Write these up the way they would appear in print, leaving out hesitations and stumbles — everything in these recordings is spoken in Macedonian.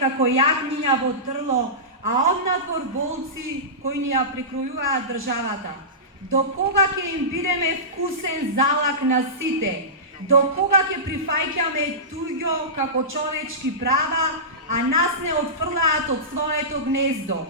како јагниња во трло, а однадвор волци кои ни ја прекројуваат државата. До кога ќе им бидеме вкусен залак на сите? До кога ќе прифаќаме туѓо како човечки права, а нас не отфрлаат од своето гнездо?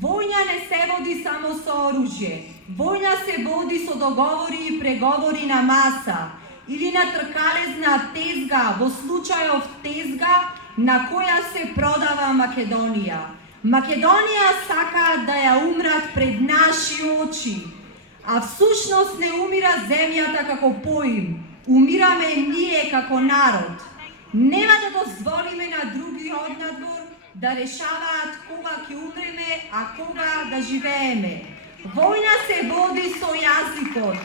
Војна не се води само со оружје. Војна се води со договори и преговори на маса или на тркалезна тезга, во случајов тезга на која се продава Македонија. Македонија сакаат да ја умрат пред наши очи, а всушност не умира земјата како поим, умираме ние како народ. Нема да дозволиме на други однадвор да решаваат кога ќе умреме, а кога да живееме. Војна се води со јазикот.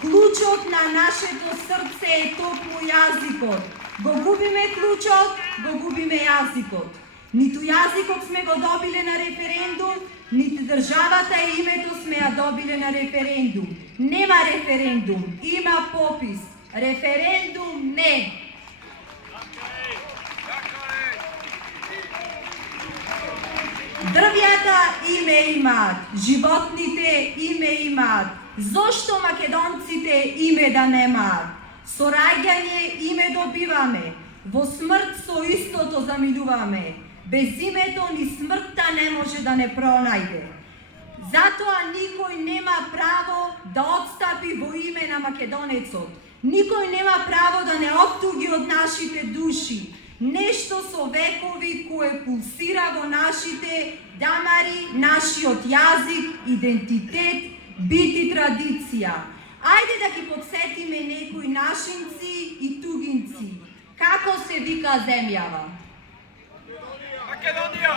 Клучот на нашето срце е токму јазикот. Го губиме клучот, го губиме јазикот. Ниту јазикот сме го добиле на референдум, ниту државата и името сме ја добиле на референдум. Нема референдум, има попис. Референдум не. Дрвјата име имаат, животните име имаат. Зошто македонците име да немаат? Со раѓање име добиваме, во смрт со истото заминуваме. Без името ни смртта не може да не пронајде. Затоа никој нема право да отстапи во име на македонецот. Никој нема право да не оттуги од нашите души. Нешто со векови кое пулсира во нашите дамари, нашиот јазик, идентитет, бит и традиција. Ајде да ги подсетиме некои нашинци и тугинци. Како се вика земјава? Македонија!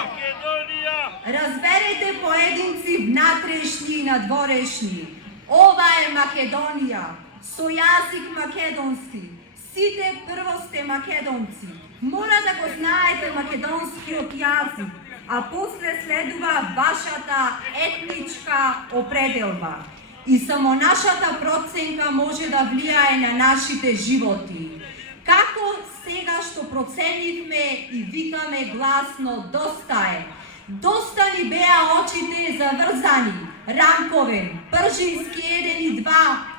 Разберете поединци внатрешни и надворешни. Ова е Македонија, со јазик македонски. Сите прво сте македонци. Мора да го знаете македонскиот јазик, а после следува вашата етничка определба. И само нашата проценка може да влијае на нашите животи. Како сега што проценивме и викаме гласно доста е. Доста ни беа очите заврзани, рамковен, пржински 1 и 2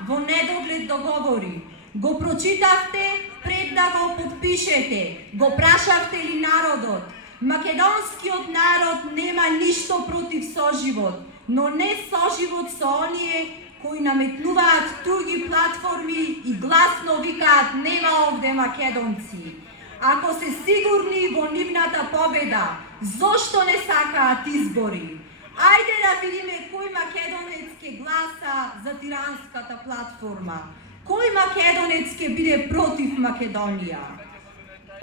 во недоглед договори. Го прочитавте пред да го подпишете, го прашавте ли народот? Македонскиот народ нема ништо против соживот, но не соживот со оние кои наметнуваат туги платформи и гласно викаат нема овде македонци. Ако се сигурни во нивната победа, зошто не сакаат избори? Ајде да видиме кој македонец ке гласа за тиранската платформа. Кој македонец ке биде против Македонија?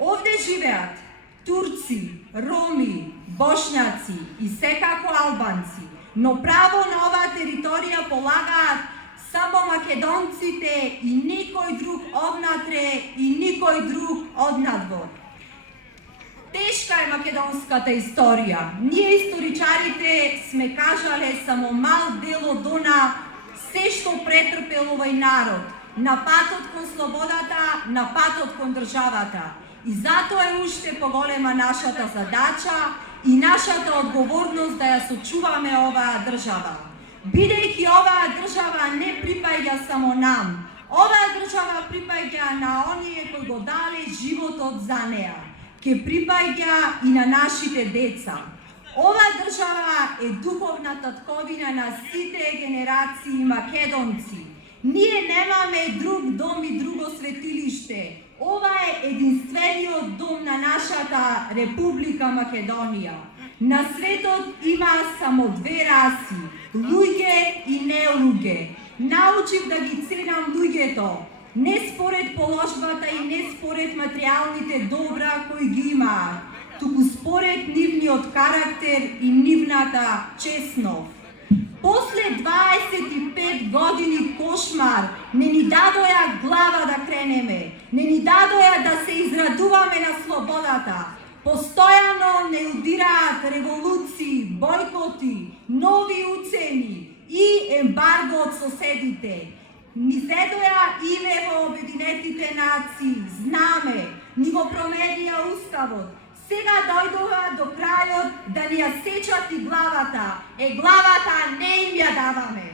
Овде живеат турци, роми, бошњаци и секако албанци, но право на оваа територија полагаат само македонците и никој друг однатре и никој друг однадвор. Тешка е македонската историја. Ние историчарите сме кажале само мал дел од она се што претрпел овој народ, на патот кон слободата, на патот кон државата. И затоа е уште поголема нашата задача и нашата одговорност да ја сочуваме оваа држава. Бидејќи оваа држава не припаѓа само нам, оваа држава припаѓа на оние кои го дале животот за неа, ке припаѓа и на нашите деца. Оваа држава е духовна татковина на сите генерации македонци. Ние немаме друг дом и друго светилиште. Ова е единствениот дом на нашата Република Македонија. На светот има само две раси, луѓе и нелуѓе. Научив да ги ценам луѓето, не според положбата и не според материјалните добра кои ги имаат, туку според нивниот карактер и нивната честност. После 25 години кошмар не ни дадоја глава да кренеме, не ни дадоја да се израдуваме на слободата. Постојано не удираат револуции, бойкоти, нови уцени и ембарго од соседите. Ни зедоја име во Обединетите нации, знаме, ни го променија уставот. Сега дојдоа до крајот да ни ја сечат и главата. Главата не им ја даваме.